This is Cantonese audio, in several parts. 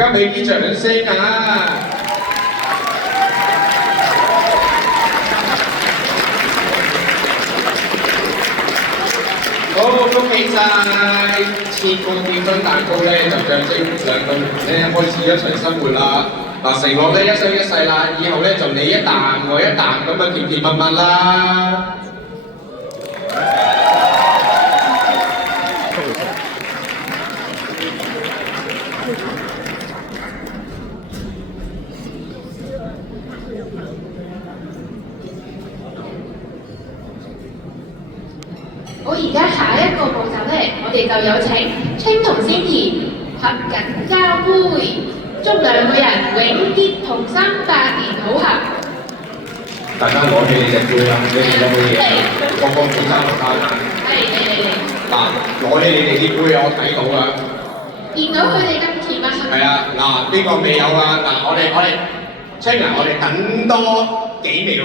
家俾啲掌聲啊！好，恭喜晒千個結婚蛋糕咧，就象徵兩個人咧開始一齊生活啦。嗱，承諾咧一生一世啦，以後咧就你一啖我一啖咁啊甜甜蜜蜜啦。好，而家下一個步驟咧，我哋就有請青同仙兒合緊交杯，祝兩個人永結同心，百年好合。大家攞起你隻杯啦，你哋有冇嘢？個個本身落單啊！嚟。嗱，攞起你哋啲杯啊，我睇到啊！見到佢哋咁甜啊！係啊，嗱，呢個未有啊，嗱，我哋青人，我哋等多幾秒。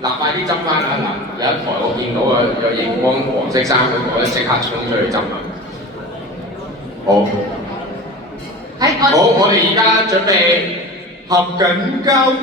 嗱，快啲執翻啊！嗱，有一台我見到啊，有熒光黃色衫嗰個咧，即刻衝出去執啊！好，好，我哋而家準備合緊交杯。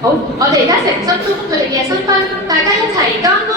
好，我哋而家誠心祝福佢哋嘅新婚，大家一齊乾杯！